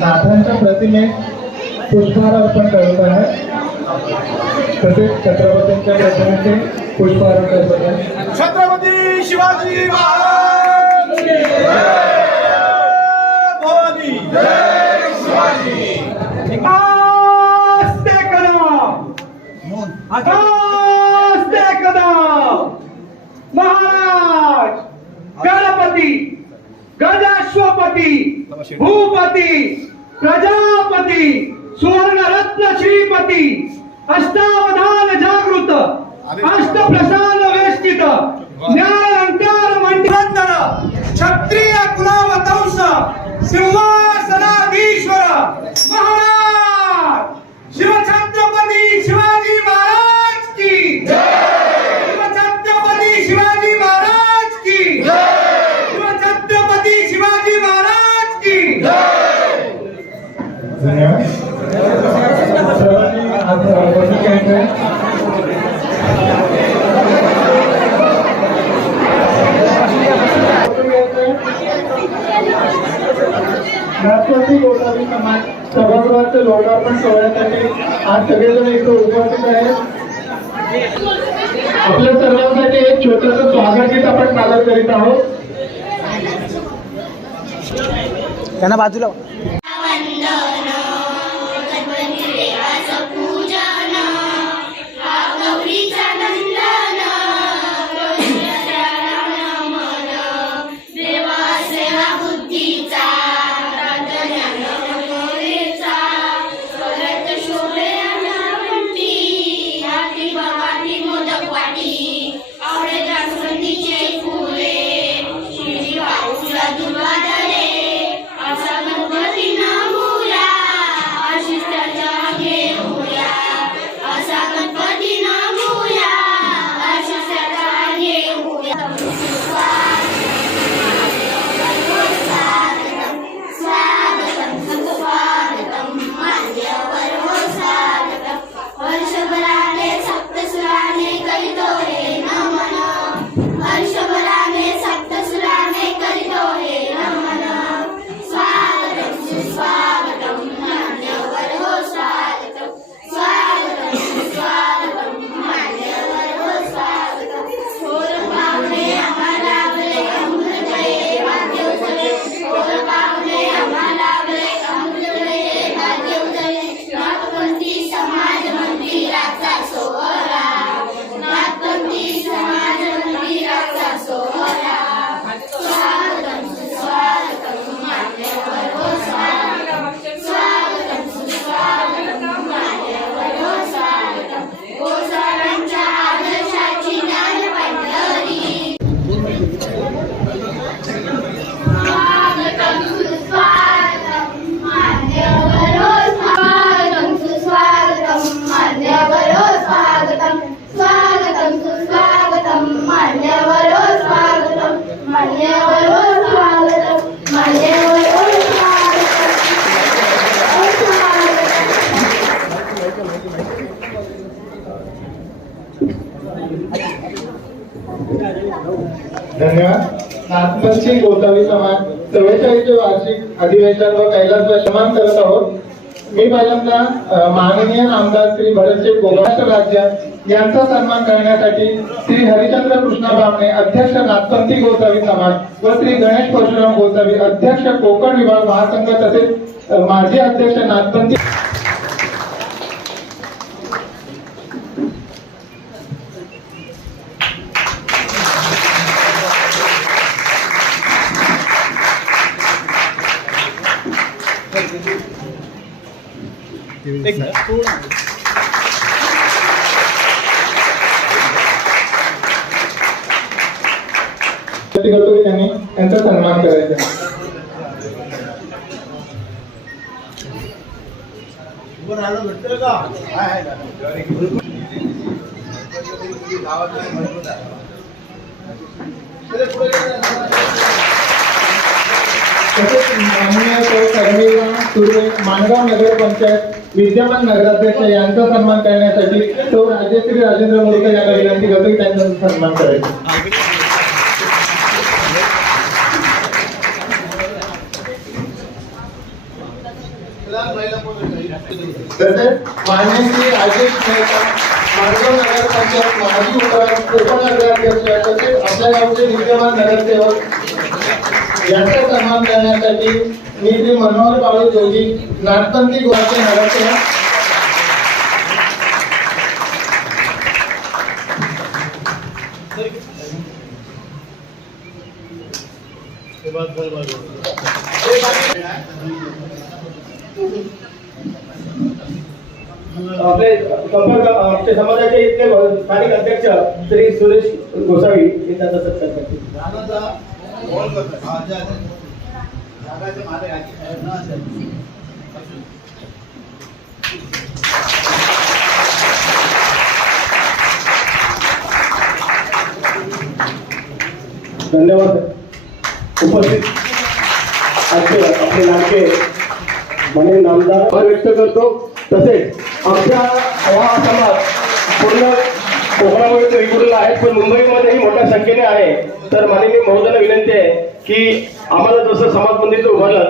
नाथांच्या प्रतिमेत पुष्पहार अर्पण करत आहे. तसेच छत्रपतींच्या प्रतिमेचे पुष्पहार करत आहे. छत्रपती शिवाजी महाराज! की जय! भवानी आस्ते कदम! కులపతి భూపతి ప్రజాపతి సువర్ణ రత్న శ్రీపతి అష్టావధాన జాగృత అష్ట ప్రసాద వేష్టిత జ్ఞాన అలంకార మంటి క్షత్రియ కుల వంశ सर्वांनी हात बसून गोसावी समाज सभागृहाचं लोकार्पण सोहळ्यासाठी आज सगळेजण इथे उपस्थित आहेत आपल्या सर्वांसाठी एक छोटस स्वागत गीत आपण सादर करीत आहोत. त्यांना बाजूला नागपंथी गोसावी समाज चव्वेचाळीसचे वार्षिक अधिवेशन व कैलास सन्मान करत आहोत. मी पहिल्यांदा माननीय आमदार श्री भरतशेठ महाराष्ट्र राज्य यांचा सन्मान करण्यासाठी श्री हरिचंद्र कृष्णा बामणे अध्यक्ष नागपंथी गोसावी समाज व श्री गणेश परशुराम गोसावी अध्यक्ष कोकण विभाग महासंघ तसेच माजी अध्यक्ष नागपंथी त्यांनी? त्यांचा सन्मान करायचा. माणगाव नगर पंचायत विद्यमान नगराध्यक्ष यांचा सन्मान करण्यासाठी तो राजश्री राजेंद्र मोरकर यांना विनंती करतो की त्यांचा सन्मान करायचा. तसेच मान्य श्री राजेश मेहता नगर पंचायत माजी उपनगराध्यक्ष तसेच आपल्या गावचे विद्यमान नगरसेवक यांचा सन्मान करण्यासाठी मी श्री मनोहर बाळू जोगी नाटपंथी गोवाचे नगरसेवक आपले संपर्क आमच्या समाजाचे इथले स्थानिक अध्यक्ष श्री सुरेश गोसावी हे त्यांचा सत्कार करतील. धन्यवाद. उपस्थित आजचे आपले लाडके म्हणे नामदार व्यक्त करतो. तसेच आमच्या हा समाज पूर्ण कोकणामध्ये तर विखुरलेला आहे पण मुंबईमध्येही मोठ्या संख्येने आहे. तर माननीय महोदयाला विनंती आहे की आम्हाला जसं समाज मंदिर उभारलं